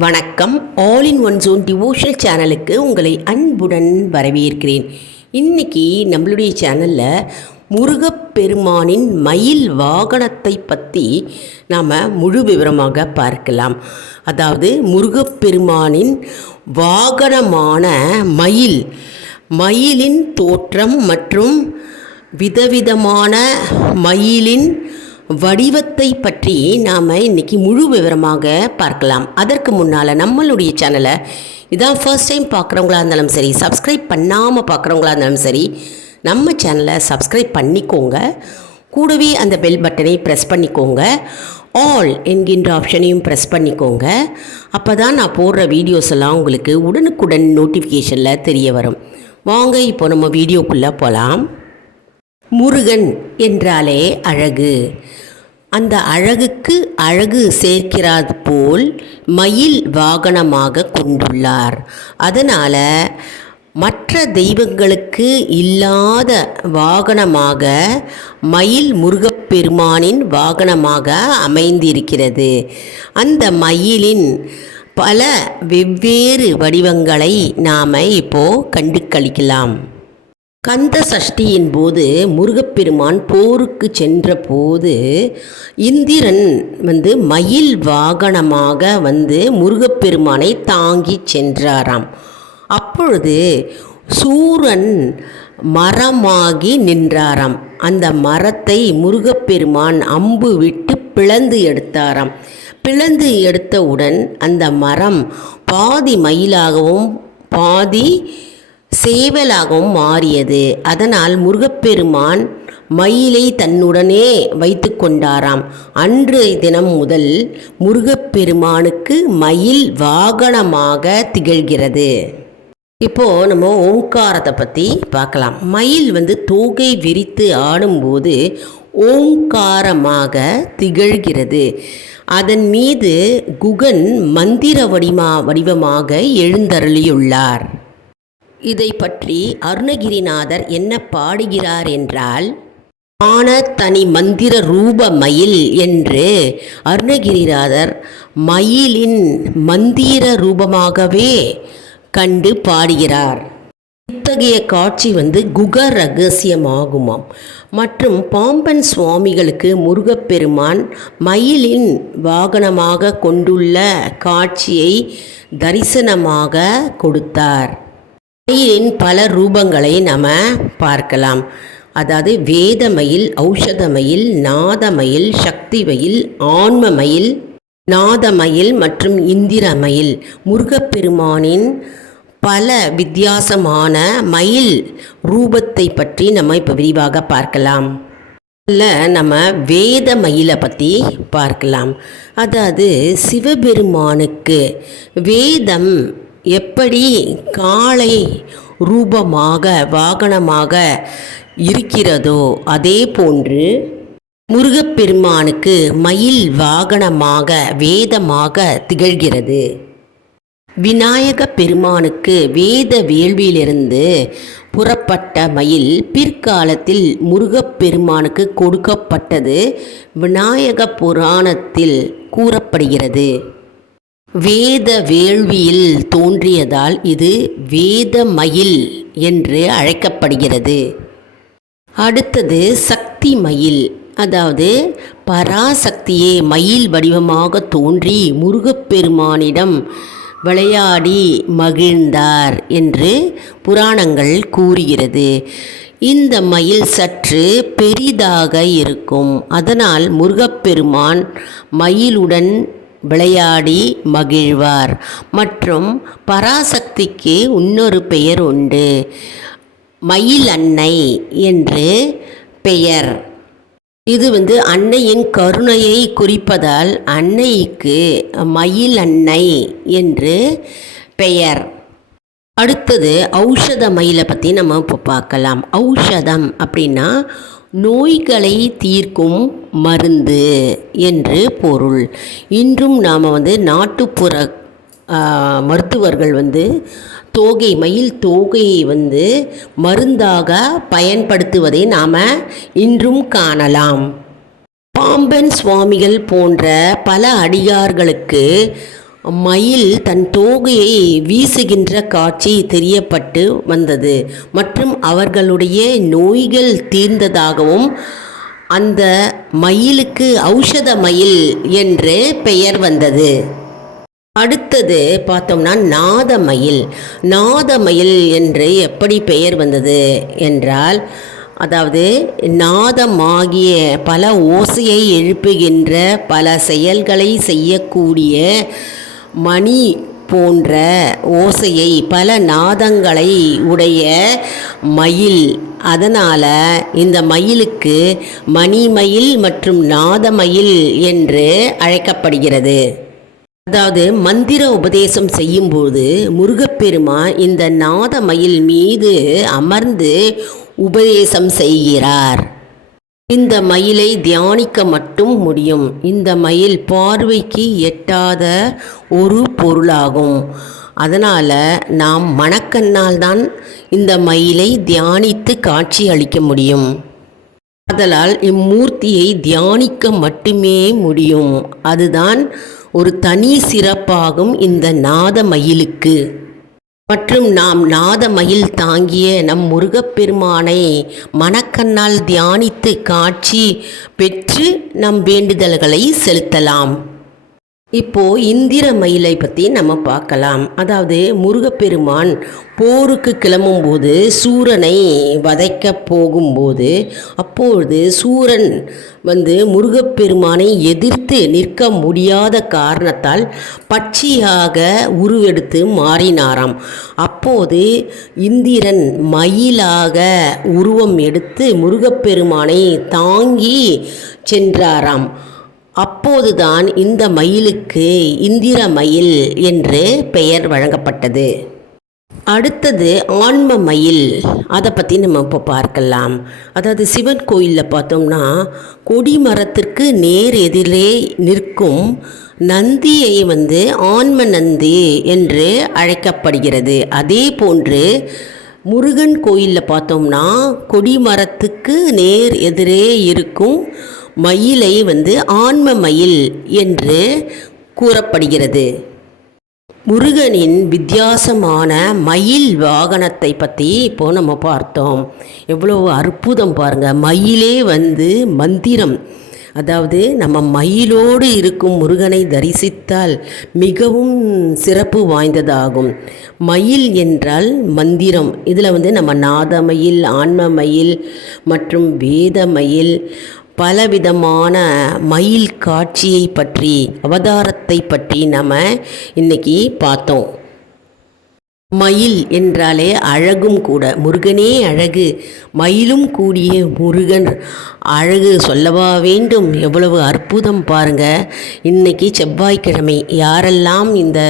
வணக்கம். All in one zone devotional சேனலுக்கு உங்களை அன்புடன் வரவேற்கிறேன். இன்றைக்கி நம்மளுடைய சேனலில் முருகப்பெருமானின் மயில் வாகனத்தை பற்றி நாம் முழு விவரமாக பார்க்கலாம். அதாவது முருகப்பெருமானின் வாகனமான மயிலின் தோற்றம் மற்றும் விதவிதமான மயிலின் வடிவத்தை பற்றி நாம் இன்றைக்கி முழு விவரமாக பார்க்கலாம். அதற்கு முன்னால் நம்மளுடைய சேனலை இதான் ஃபர்ஸ்ட் டைம் பார்க்குறவங்களா இருந்தாலும் சரி, சப்ஸ்கிரைப் பண்ணாமல் பார்க்குறவங்களா இருந்தாலும் சரி, நம்ம சேனலை சப்ஸ்கிரைப் பண்ணிக்கோங்க. கூடவே அந்த பெல் பட்டனை ப்ரெஸ் பண்ணிக்கோங்க. ஆல் என்கின்ற ஆப்ஷனையும் ப்ரெஸ் பண்ணிக்கோங்க. அப்போ தான் நான் போடுற வீடியோஸ் எல்லாம் உங்களுக்கு உடனுக்குடன் நோட்டிஃபிகேஷனில் தெரிய வரும். வாங்க இப்போ நம்ம வீடியோக்குள்ளே போகலாம். முருகன் என்றாலே அழகு. அந்த அழகுக்கு அழகு சேர்க்கிறது போல் மயில் வாகனமாக கொண்டுள்ளார். அதனால் மற்ற தெய்வங்களுக்கு இல்லாத வாகனமாக மயில் முருகப்பெருமானின் வாகனமாக அமைந்திருக்கிறது. அந்த மயிலின் பல வெவ்வேறு வடிவங்களை நாம் இப்போது கண்டு களிக்கலாம். கந்த சஷ்டியின் போது முருகப்பெருமான் போருக்கு சென்ற போது இந்திரன் மயில் வாகனமாக முருகப்பெருமானை தாங்கி சென்றாராம். அப்பொழுது சூரன் மரமாகி நின்றாராம். அந்த மரத்தை முருகப்பெருமான் அம்பு விட்டு பிளந்து எடுத்தாராம். பிளந்து எடுத்தவுடன் அந்த மரம் பாதி மயிலாகவும் பாதி சேவலாகவும் மாறியது. அதனால் முருகப்பெருமான் மயிலை தன்னுடனே வைத்து கொண்டாராம். அன்றைய தினம் முதல் முருகப்பெருமானுக்கு மயில் வாகனமாக திகழ்கிறது. இப்போது நம்ம ஓங்காரத்தை பற்றி பார்க்கலாம். மயில் தோகை விரித்து ஆடும்போது ஓங்காரமாக திகழ்கிறது. அதன் மீது குகன் மந்திர வடிவமாக எழுந்தருளியுள்ளார். இதை பற்றி அருணகிரிநாதர் என்ன பாடுகிறார் என்றால், ஆன தனி மந்திர ரூப மயில் என்று அருணகிரிநாதர் மயிலின் மந்திர ரூபமாகவே கண்டு பாடுகிறார். இத்தகைய காட்சி குக ரகசியமாகுமாம். மற்றும் பாம்பன் சுவாமிகளுக்கு முருகப்பெருமான் மயிலின் வாகனமாக கொண்டுள்ள காட்சியை தரிசனமாக கொடுத்தார். மயிலின் பல ரூபங்களை நாம் பார்க்கலாம். அதாவது வேதமயில், ஔஷதமயில், நாதமயில், சக்திமயில், ஆன்மமயில், நாதமயில் மற்றும் இந்திரமயில். முருகப்பெருமானின் பல வித்தியாசமான மயில் ரூபத்தை பற்றி நம்ம இப்போ விரிவாக பார்க்கலாம். இதில் நம்ம வேத மயிலை பற்றி பார்க்கலாம். அதாவது சிவபெருமானுக்கு வேதம் எப்படி காளை ரூபமாக வாகனமாக இருக்கிறதோ அதே போன்று முருகப்பெருமானுக்கு மயில் வாகனமாக வேதமாக திகழ்கிறது. விநாயக பெருமானுக்கு வேத வேள்வியிலிருந்து புறப்பட்ட மயில் பிற்காலத்தில் முருகப்பெருமானுக்கு கொடுக்கப்பட்டது விநாயக புராணத்தில் கூறப்படுகிறது. வேத வேள்வியில் தோன்றியதால் இது வேத மயில் என்று அழைக்கப்படுகிறது. அடுத்தது சக்தி மயில். அதாவது பராசக்தியே மயில் வடிவமாக தோன்றி முருகப்பெருமானிடம் விளையாடி மகிழ்ந்தார் என்று புராணங்கள் கூறுகிறது. இந்த மயில் சற்று பெரிதாக இருக்கும். அதனால் முருகப்பெருமான் மயிலுடன் விளையாடி மகிழ்வார். மற்றும் பராசக்திக்கு இன்னொரு பெயர் உண்டு, மயில் அன்னை என்று பெயர். இது அன்னையின் கருணையை குறிப்பதால் அன்னைக்கு மயில் அன்னை என்று பெயர். அடுத்தது ஔஷத மயிலை பற்றி நம்ம இப்போ பார்க்கலாம். ஔஷதம் அப்படின்னா நோய்களை தீர்க்கும் மருந்து என்று பொருள். இன்றும் நாம் நாட்டுப்புற மருத்துவர்கள் மயில் தோகையை மருந்தாக பயன்படுத்துவதை நாம் இன்றும் காணலாம். பாம்பன் சுவாமிகள் போன்ற பல அடியார்களுக்கு மயில் தன் தோகையை வீசுகின்ற காட்சி தெரியப்பட்டு வந்தது மற்றும் அவர்களுடைய நோய்கள் தீர்ந்ததாகவும் அந்த மயிலுக்கு ஔஷத மயில் என்று பெயர் வந்தது. அடுத்தது பார்த்தோம்னா நாதமயில். நாதமயில் என்று எப்படி பெயர் வந்தது என்றால், அதாவது நாதமாகிய பல ஓசையை எழுப்புகின்ற பல செயல்களை செய்யக்கூடிய மணி போன்ற ஓசையை பல நாதங்களை உடைய மயில். அதனால் இந்த மயிலுக்கு மணிமயில் மற்றும் நாதமயில் என்று அழைக்கப்படுகிறது. அதாவது மந்திர உபதேசம் செய்யும்போது முருகப்பெருமான் இந்த நாதமயில் மீது அமர்ந்து உபதேசம் செய்கிறார். இந்த மயிலை தியானிக்க மட்டும் முடியும். இந்த மயில் பார்வைக்கு எட்டாத ஒரு பொருளாகும். அதனால் நாம் மனக்கண்ணால் தான் இந்த மயிலை தியானித்து காட்சி அளிக்க முடியும். ஆதலால் இம்மூர்த்தியை தியானிக்க மட்டுமே முடியும். அதுதான் ஒரு தனி சிறப்பாகும் இந்த நாதமயிலுக்கு. மற்றும் நாம் நாதமயில் தாங்கிய நம் முருகப்பெருமானை மனக்கண்ணால் தியானித்து காட்சி பெற்று நம் வேண்டுதல்களை செலுத்தலாம். இப்போது இந்திர மயிலை பற்றி நம்ம பார்க்கலாம். அதாவது முருகப்பெருமான் போருக்கு கிளம்பும்போது சூரனை வதைக்க போகும்போது அப்பொழுது சூரன் முருகப்பெருமானை எதிர்த்து நிற்க முடியாத காரணத்தால் பட்சியாக உருவெடுத்து மாறினாராம். அப்போது இந்திரன் மயிலாக உருவம் எடுத்து முருகப்பெருமானை தாங்கி சென்றாராம். அப்போதுதான் இந்த மயிலுக்கு இந்திர மயில் என்று பெயர் வழங்கப்பட்டது. அடுத்தது ஆன்ம மயில். அதை பற்றி நம்ம இப்போ பார்க்கலாம். அதாவது சிவன் கோயிலில் பார்த்தோம்னா கொடிமரத்திற்கு நேர் எதிரே நிற்கும் நந்தியை ஆன்ம நந்தி என்று அழைக்கப்படுகிறது. அதே போன்று முருகன் கோயிலில் பார்த்தோம்னா கொடிமரத்துக்கு நேர் எதிரே இருக்கும் மயிலை ஆன்ம மயில் என்று கூறப்படுகிறது. முருகனின் வித்தியாசமான மயில் வாகனத்தை பற்றி இப்போது நம்ம பார்த்தோம். எவ்வளோ அற்புதம் பாருங்கள். மயிலே மந்திரம். அதாவது நம்ம மயிலோடு இருக்கும் முருகனை தரிசித்தால் மிகவும் சிறப்பு வாய்ந்ததாகும். மயில் என்றால் மந்திரம். இதில் நம்ம நாதமயில், ஆன்ம மயில் மற்றும் வேத மயில், பலவிதமான மயில் காட்சியை பற்றி, அவதாரத்தை பற்றி நம்ம இன்னைக்கு பார்த்தோம். மயில் என்றாலே அழகும் கூட. முருகனே அழகு, மயிலும் கூடிய முருகன் அழகு சொல்லவா வேண்டும். எவ்வளவு அற்புதம் பாருங்கள். இன்றைக்கி செவ்வாய்க்கிழமை. யாரெல்லாம் இந்த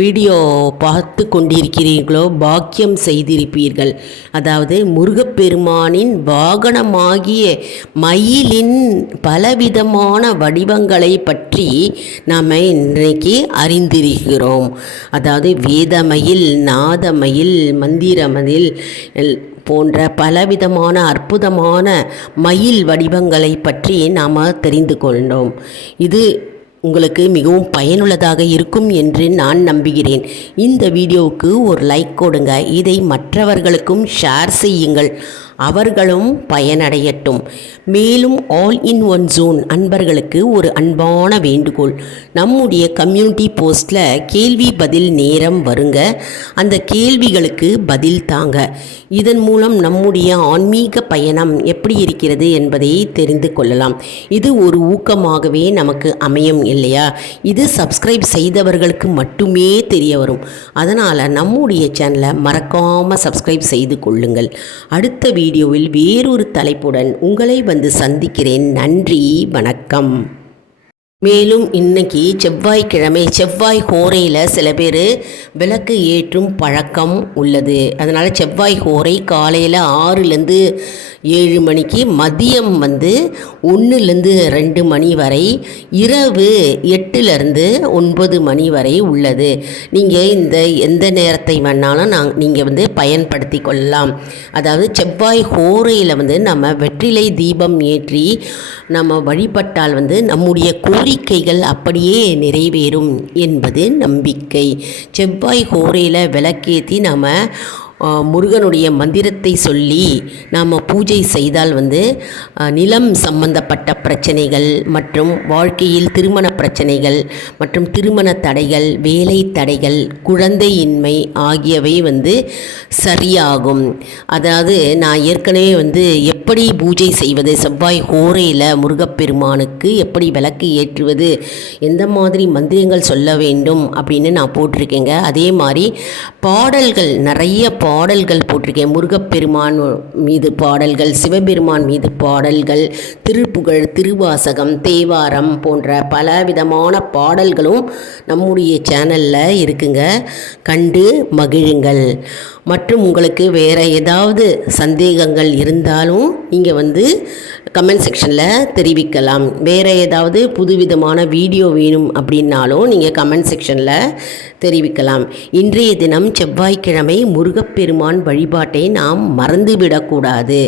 வீடியோ பார்த்து கொண்டிருக்கிறீர்களோ பாக்கியம் செய்திருப்பீர்கள். அதாவது முருகப்பெருமானின் வாகனமாகிய மயிலின் பலவிதமான வடிவங்களை பற்றி நாம் இன்றைக்கு அறிந்திருக்கிறோம். அதாவது வேதமயில், நாதமயில், மந்திரமயில் போன்ற பலவிதமான அற்புதமான மயில் வடிவங்களை பற்றி நாம் தெரிந்து கொண்டோம். இது உங்களுக்கு மிகவும் பயனுள்ளதாக இருக்கும் என்று நான் நம்புகிறேன். இந்த வீடியோவுக்கு ஒரு லைக் கொடுங்க. இதை மற்றவர்களுக்கும் ஷேர் செய்யுங்கள். அவர்களும் பயனடையட்டும். மேலும் ஆல் இன் ஒன் ஜோன் அன்பர்களுக்கு ஒரு அன்பான வேண்டுகோள். நம்முடைய கம்யூனிட்டி போஸ்ட்டில் கேள்வி பதில் நேரம் வருங்க. அந்த கேள்விகளுக்கு பதில் தாங்க. இதன் மூலம் நம்முடைய ஆன்மீக பயணம் எப்படி இருக்கிறது என்பதை தெரிந்து கொள்ளலாம். இது ஒரு ஊக்கமாகவே நமக்கு அமையும் இல்லையா? இது சப்ஸ்கிரைப் செய்தவர்களுக்கு மட்டுமே தெரிய வரும். அதனால் நம்முடைய சேனலை மறக்காமல் சப்ஸ்கிரைப் செய்து கொள்ளுங்கள். அடுத்த வீடியோவில் வேறொரு தலைப்புடன் உங்களை சந்திக்கிறேன். நன்றி, வணக்கம். மேலும் இன்னைக்கு செவ்வாய்க்கிழமை, செவ்வாய் ஹோரையில் சில பேர் விளக்கு ஏற்றும் பழக்கம் உள்ளது. அதனால் செவ்வாய் ஹோரை காலையில் 6லேருந்து 7 மணிக்கு, மதியம் 1லேருந்து 2 மணி வரை, இரவு 8லேருந்து 9 மணி வரை உள்ளது. நீங்கள் எந்த நேரத்தை வேணாலும் நீங்கள் பயன்படுத்தி கொள்ளலாம். அதாவது செவ்வாய் ஹோரையில் நம்ம வெற்றிலை தீபம் ஏற்றி நம்ம வழிபட்டால் நம்முடைய கோரிக்கைகள் அப்படியே நிறைவேறும் என்பது நம்பிக்கை. செவ்வாய் ஹோரையில் விளக்கேற்றி நம்ம முருகனுடைய மந்திரத்தை சொல்லி நாம் பூஜை செய்தால் நிலம் சம்பந்தப்பட்ட பிரச்சனைகள் மற்றும் வாழ்க்கையில் திருமண பிரச்சனைகள் மற்றும் திருமண தடைகள், வேலை தடைகள், குழந்தையின்மை ஆகியவை சரியாகும். அதாவது நான் ஏற்கனவே எப்படி பூஜை செய்வது, செவ்வாய் ஹோரையில் முருகப்பெருமானுக்கு எப்படி விளக்கு ஏற்றுவது, எந்த மாதிரி மந்திரங்கள் சொல்ல வேண்டும் அப்படின்னு நான் போட்டிருக்கேங்க. அதே மாதிரி பாடல்கள், நிறைய பாடல்கள் போட்டிருக்கேன். முருகப்பெருமான் மீது பாடல்கள், சிவபெருமான் மீது பாடல்கள், திருப்புகழ், திருவாசகம், தேவாரம் போன்ற பலவிதமான பாடல்களும் நம்முடைய சேனலில் இருக்குங்க. கண்டு மகிழுங்கள். மற்றும் உங்களுக்கு வேறு ஏதாவது சந்தேகங்கள் இருந்தாலும் நீங்கள் கமெண்ட் செக்ஷனில் தெரிவிக்கலாம். வேறு ஏதாவது புதுவிதமான வீடியோ வேணும் அப்படின்னாலும் நீங்கள் கமெண்ட் செக்ஷனில் தெரிவிக்கலாம். இன்றைய தினம் செவ்வாய்க்கிழமை முருகப்பெருமான் வழிபாட்டை நாம் மறந்துவிடக்கூடாது.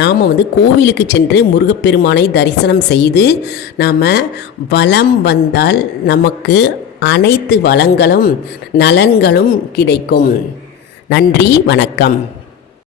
நாம் கோவிலுக்கு சென்று முருகப்பெருமானை தரிசனம் செய்து நாம் வலம் வந்தால் நமக்கு அனைத்து வளங்களும் நலன்களும் கிடைக்கும். நன்றி, வணக்கம்.